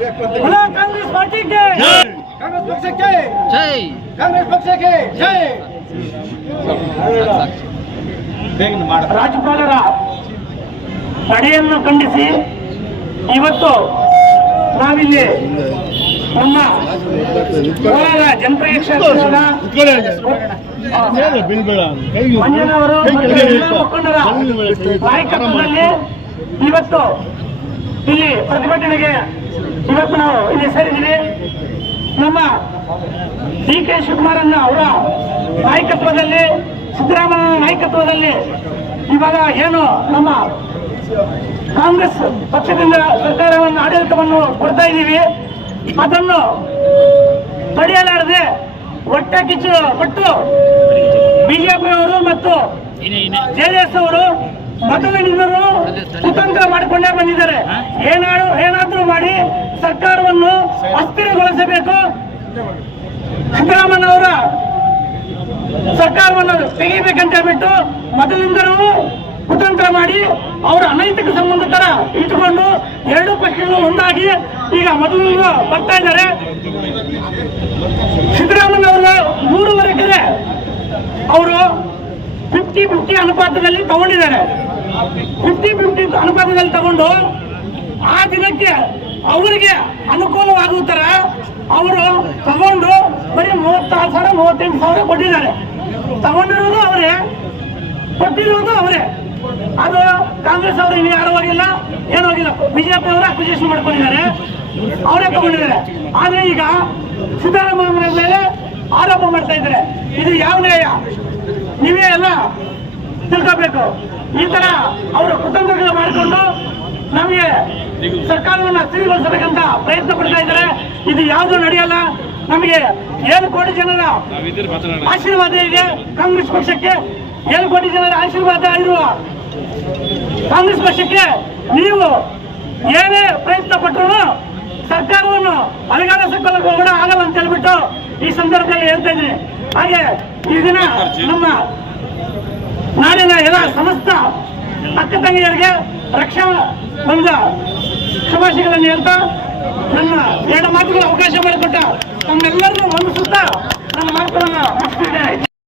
ಕಾಂಗ್ರೆಸ್ ಪಾರ್ಟಿಗೆ ಕಾಂಗ್ರೆಸ್ ಪಕ್ಷಕ್ಕೆ ಜೈ ಕಾಂಗ್ರೆಸ್ ಪಕ್ಷಕ್ಕೆ ಜೈ ರಾಜ್ಯಪಾಲರ ನಡೆಯನ್ನು ಖಂಡಿಸಿ ಇವತ್ತು ನಾವಿಲ್ಲಿ ನಮ್ಮ ಕೋಲಾರ ಜನಪ್ರಿಯ ಕ್ಷೇತ್ರದ ಮಂಜನವರು ಮುಖಂಡರ ನಾಯಕತ್ವದಲ್ಲಿ ಇವತ್ತು ಇಲ್ಲಿ ಪ್ರತಿಭಟನೆಗೆ ಇವತ್ತು ನಾವು ಇಲ್ಲಿ ಸೇರಿದ್ದೀವಿ. ನಮ್ಮ ಡಿ ಕೆ ಶಿವಕುಮಾರನ್ನ ಅವರ ನಾಯಕತ್ವದಲ್ಲಿ ಸಿದ್ದರಾಮಯ್ಯ ನಾಯಕತ್ವದಲ್ಲಿ ಇವಾಗ ಏನು ನಮ್ಮ ಕಾಂಗ್ರೆಸ್ ಪಕ್ಷದಿಂದ ಸರ್ಕಾರವನ್ನು ಆಡಳಿತವನ್ನು ಕೊಡ್ತಾ ಇದ್ದೀವಿ. ಅದನ್ನು ತಡೆಯಲಾರದೆ ಒಟ್ಟ ಕಿಚ್ಚು ಪಟ್ಟು ಬಿಜೆಪಿಯವರು ಮತ್ತು ಜೆಡಿಎಸ್ ಅವರು ಮೊದಲಿನಿಂದಲೂ ಕುತಂತ್ರ ಮಾಡಿಕೊಂಡೇ ಬಂದಿದ್ದಾರೆ. ಏನಾದ್ರು ಏನಾದ್ರೂ ಮಾಡಿ ಸರ್ಕಾರವನ್ನು ಅಸ್ಥಿರಗೊಳಿಸಬೇಕು. ಸಿದ್ದರಾಮಯ್ಯ ಅವರ ಸರ್ಕಾರವನ್ನು ತೆಗಿಬೇಕಂತ ಹೇಳ್ಬಿಟ್ಟು ಮೊದಲಿಂದಲೂ ಕುತಂತ್ರ ಮಾಡಿ ಅವರ ಅನೈತಿಕ ಸಂಬಂಧ ತರ ಇಟ್ಟುಕೊಂಡು ಎರಡು ಪಕ್ಷಗಳು ಒಂದಾಗಿ ಈಗ ಮತದಿಂದ ಬರ್ತಾ ಇದ್ದಾರೆ. ಸಿದ್ದರಾಮಯ್ಯ ಅವರ ಮೂರುವರೆ ಕಡೆ ಅವರು ಫಿಫ್ಟಿ ಫಿಫ್ಟಿ ಅನುಪಾತದಲ್ಲಿ ತಗೊಂಡಿದ್ದಾರೆ. ಫಿಫ್ಟಿ ಫಿಫ್ಟಿ ಅನುಪಾತದಲ್ಲಿ ತಗೊಂಡು ಆ ದಿನಕ್ಕೆ ಅವರಿಗೆ ಅನುಕೂಲವಾಗುವ ತರ ಅವರು ತಗೊಂಡು ಬರೀ ಮೂವತ್ತಾರು ಸಾವಿರ, ಮೂವತ್ತೆಂಟು ಸಾವಿರ ಕೊಟ್ಟಿದ್ದಾರೆ. ತಗೊಂಡಿರೋದು ಅವರೇ, ಕೊಟ್ಟಿರೋದು ಅವರೇ. ಅದು ಕಾಂಗ್ರೆಸ್ ಅವರು ಇನ್ನು ಯಾರು ಹೋಗಿಲ್ಲ, ಏನು ಹೋಗಿಲ್ಲ. ಬಿಜೆಪಿ ಅವರು ಅಕ್ವಿಜೇಷನ್ ಮಾಡ್ಕೊಂಡಿದ್ದಾರೆ, ಅವರೇ ತಗೊಂಡಿದ್ದಾರೆ. ಆದ್ರೆ ಈಗ ಸಿದ್ದರಾಮಯ್ಯ ಮೇಲೆ ಆರೋಪ ಮಾಡ್ತಾ ಇದ್ದಾರೆ. ಇದು ಯಾವ ನ್ಯಾಯ? ನೀವೇ ಎಲ್ಲ ತಿಳ್ಕೋಬೇಕು. ಈ ತರ ಅವರು ಕೃತಜ್ಞತೆ ಮಾಡಿಕೊಂಡು ನಮಗೆ ಸರ್ಕಾರವನ್ನ ಸ್ಥಿರಗೊಳಿಸಬೇಕಂತ ಪ್ರಯತ್ನ ಪಡ್ತಾ ಇದ್ದಾರೆ. ಇದು ಯಾವುದು ನಡೆಯಲ್ಲ, ನಮಗೆ ಏಳು ಕೋಟಿ ಜನರ ಆಶೀರ್ವಾದ ಇದೆ ಕಾಂಗ್ರೆಸ್ ಪಕ್ಷಕ್ಕೆ. ಏಳು ಕೋಟಿ ಜನರ ಆಶೀರ್ವಾದ ಇರುವ ಕಾಂಗ್ರೆಸ್ ಪಕ್ಷಕ್ಕೆ ನೀವು ಏನೇ ಪ್ರಯತ್ನ ಪಟ್ಟರು ಸರ್ಕಾರವನ್ನು ಅಲಗಾಡಿಸಿಕೊಳ್ಳಲು ಕೂಡ ಆಗಲ್ಲ ಅಂತ ಹೇಳ್ಬಿಟ್ಟು ಈ ಸಂದರ್ಭದಲ್ಲಿ ಹೇಳ್ತಾ ಇದ್ದೀನಿ. ಹಾಗೆ ಈ ದಿನ ನಮ್ಮ ನಾಡಿನ ಎಲ್ಲ ಸಮಸ್ತ ಅಕ್ಕ ತಂಗಿಯರಿಗೆ ರಕ್ಷಾ ಬಂದ ಶುಭಾಶಯಗಳನ್ನು ಹೇಳ್ತಾ ನನ್ನ ಎರಡು ಮಾತುಗಳ ಅವಕಾಶ ಮಾಡಿಕೊಟ್ಟ ನಮ್ಮೆಲ್ಲರನ್ನೂ ವಂದಿಸುತ್ತಾ ಸುತ್ತ ನನ್ನ ಮಾತುಗಳನ್ನು